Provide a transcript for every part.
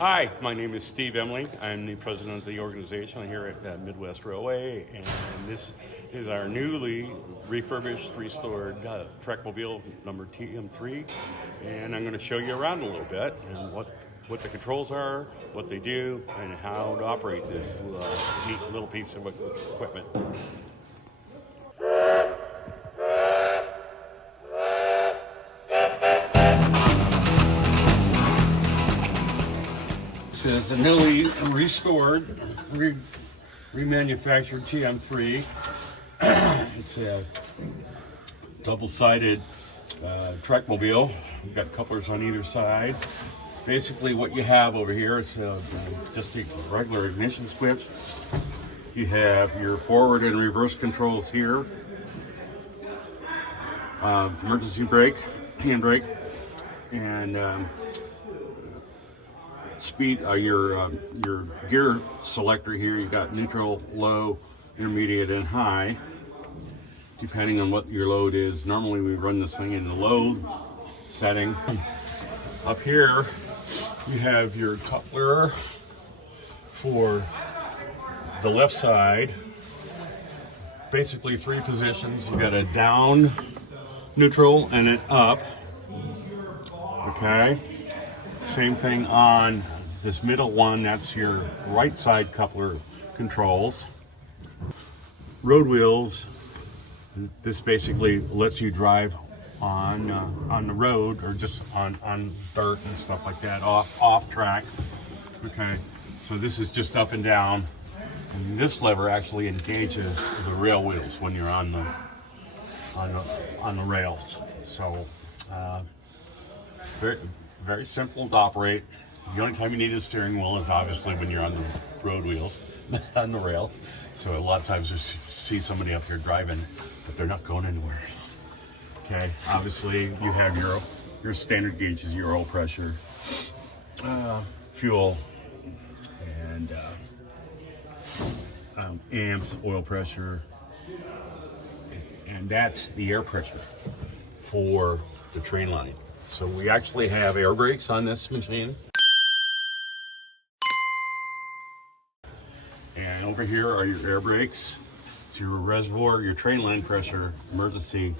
Hi, my name is Steve Emling. I'm the president of the organization here at MidwestRailway, and this is our newly refurbished, restored Trackmobile number TM3, and I'm going to show you around a little bit and what the controls are, what they do, and how to operate this neat little piece of equipment. This is a newly restored, remanufactured TM3. It's a double-sided Trackmobile. We've got couplers on either side. Basically what you have over here is just a regular ignition switch. You have your forward and reverse controls here. Emergency brake, hand brake, and speed, your gear selector here. You got neutral, low, intermediate, and high, depending on what your load is. Normally we run this thing in the low setting. Up here you have your coupler for the left side. Basically three positions. You got a down, neutral, and an up. Okay. Same thing on this middle one, that's your right side coupler controls. Road wheels, this basically lets you drive on the road or just on dirt and stuff like that, off track. Okay, so this is just up and down. And this lever actually engages the rail wheels when you're on the rails. So very simple to operate. The only time you need a steering wheel is obviously when you're on the road wheels, not on the rail. So a lot of times you see somebody up here driving, but they're not going anywhere. Okay, obviously you have your standard gauges, your oil pressure, fuel, and amps, oil pressure, and that's the air pressure for the train line. So we actually have air brakes on this machine. And over here are your air brakes. It's your reservoir, your train line pressure, emergency,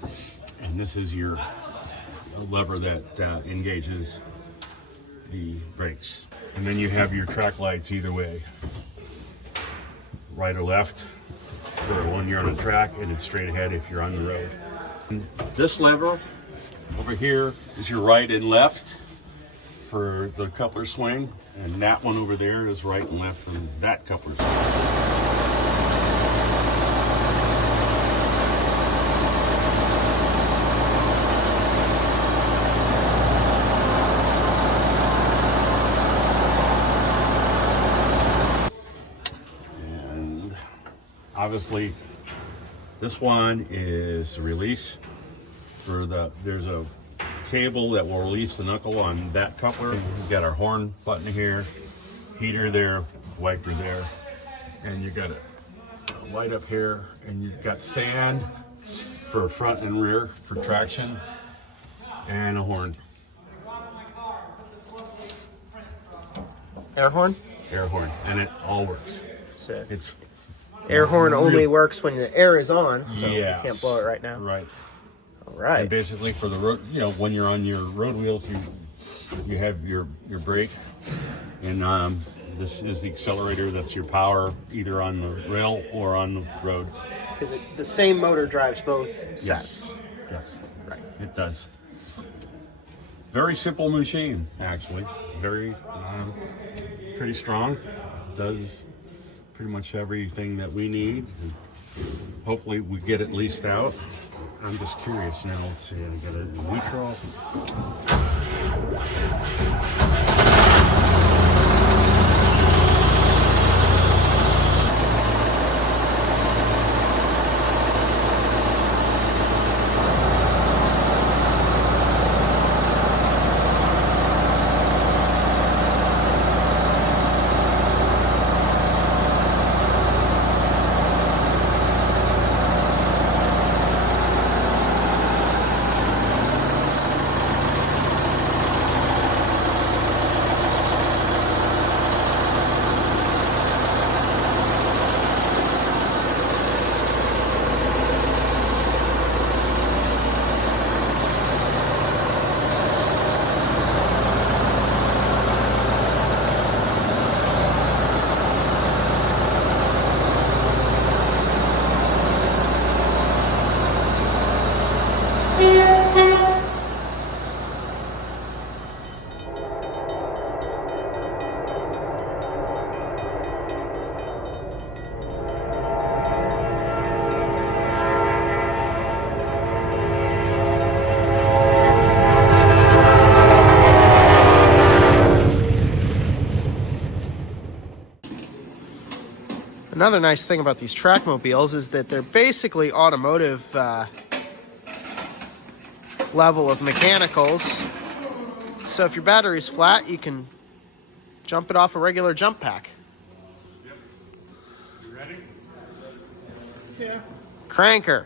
and this is your lever that engages the brakes. And then you have your track lights either way, right or left for when you're on a track, and it's straight ahead if you're on the road. And this lever over here is your right and left for the coupler swing, and that one over there is right and left for that coupler swing. And obviously this one is the release for there's a cable that will release the knuckle on that coupler. We've got our horn button here, heater there, wiper there, and you got a light up here, and you've got sand for front and rear for traction, and a horn. Air horn? Air horn, and it all works. So it's air horn only works when the air is on, so yes, you can't blow it right now. Right. All right. And basically for the road, when you're on your road wheels, you have your brake, and this is the accelerator. That's your power, either on the rail or on the road. Because the same motor drives both sets. Yes. Right. It does. Very simple machine, actually. Very pretty strong. Does pretty much everything that we need. Hopefully we get it leased out. I'm just curious now. Let's see, I got a neutral. Another nice thing about these Trackmobiles is that they're basically automotive level of mechanicals. So if your battery's flat, you can jump it off a regular jump pack. Yep. You ready? Yeah. Cranker.